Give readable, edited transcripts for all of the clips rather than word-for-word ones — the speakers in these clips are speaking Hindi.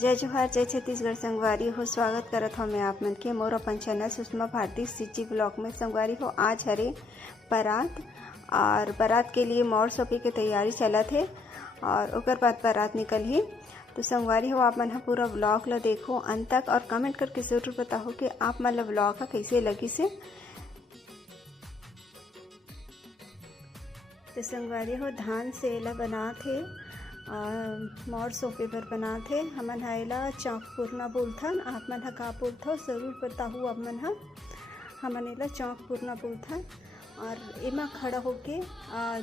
जय जोहार, जय छत्तीसगढ़। संगवारी हो, स्वागत करत हो मैं आप मन के मोर अपन चैनल सुषमा भारती सिची ब्लॉग में। संगवारी हो, आज हरे बारात और बारात के लिए मोर सोपी के तैयारी चलत है और ओकर बाद बारात निकल ही। तो संगवारी हो, आप मन पूरा ब्लॉग ला देखो अंत तक और कमेंट करके जरूर बताओ कि आप मन ला ब्लॉग कैसे लगी से। तो संगवारी हो, धान से एला बनात है मोर सोपे पर बनात है। हमन एला चौक पूर्णा बोलथन, आप मन ह का बोलथो जरूर बताहू। आप मन हमन एला चौक पूर्णा बोलथन और एमा खड़ा होके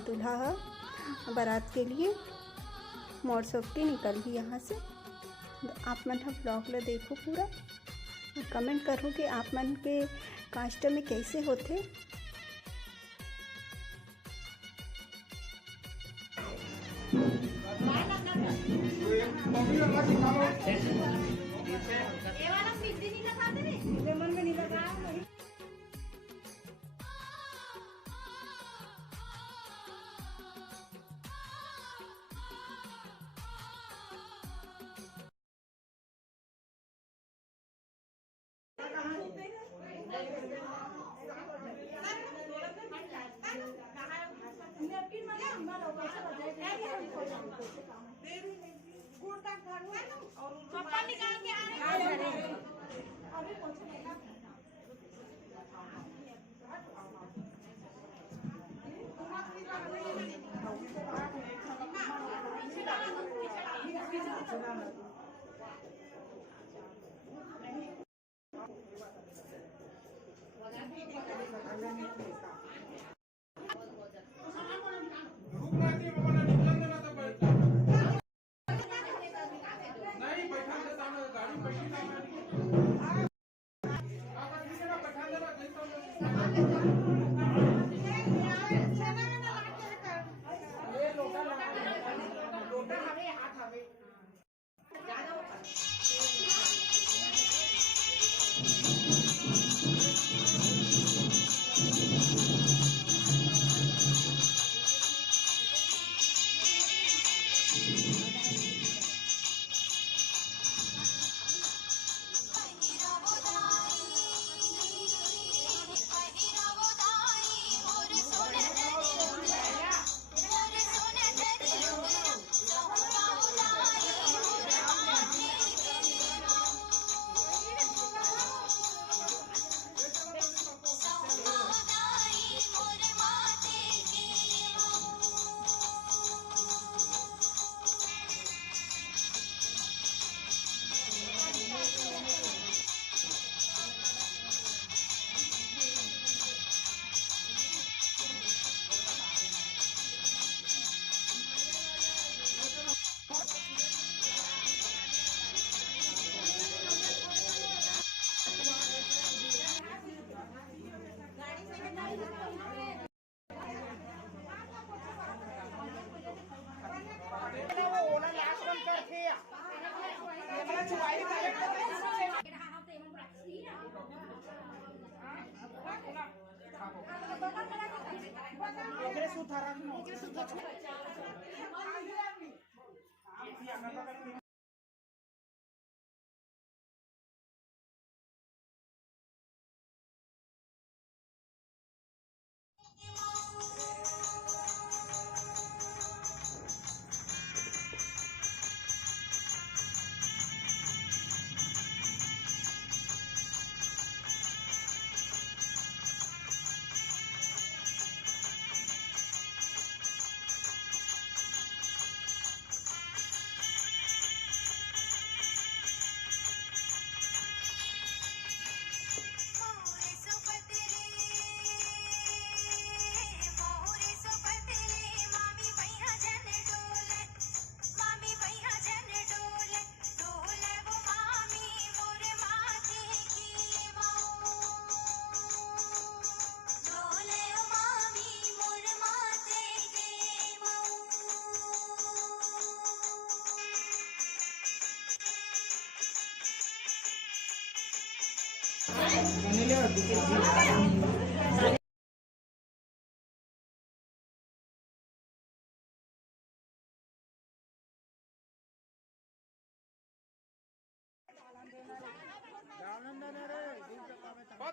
दूल्हा ह बारात के लिए मोर सोपटी निकल ही यहाँ से। आप मन ह ब्लॉग ला देखो पूरा और कमेंट करो कि आप मन के कास्ट में कैसे होते।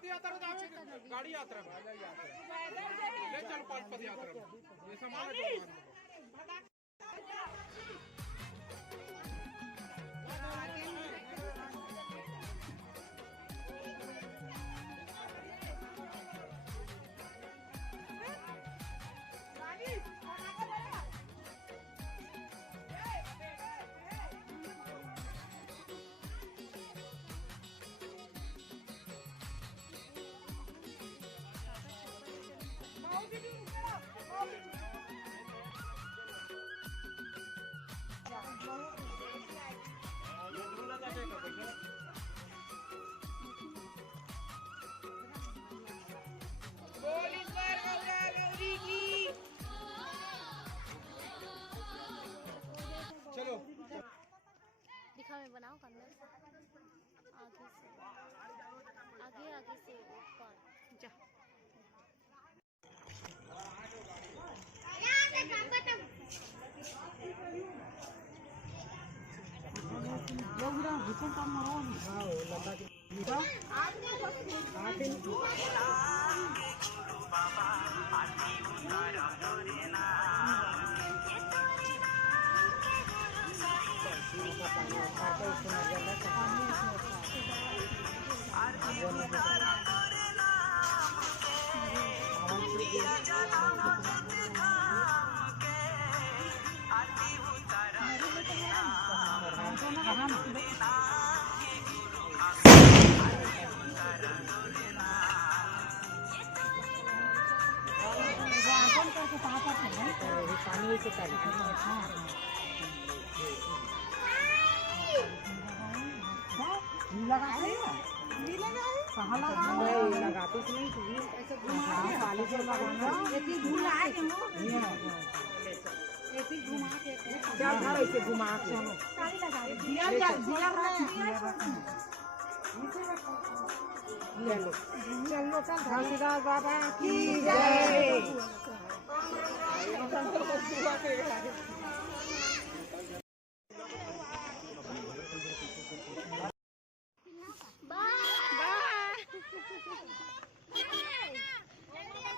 पद यात्रा जावे गाड़ी यात्रा ले चल पांच पद यात्रा ये सामान चलो दिखा मैं बनाऊं अंदर आगे से ऊपर जा पानी से लगाते नहीं पानी से लगाना क्या था ऐसे घुमा चलो चलो घासीदास बाबा की जय।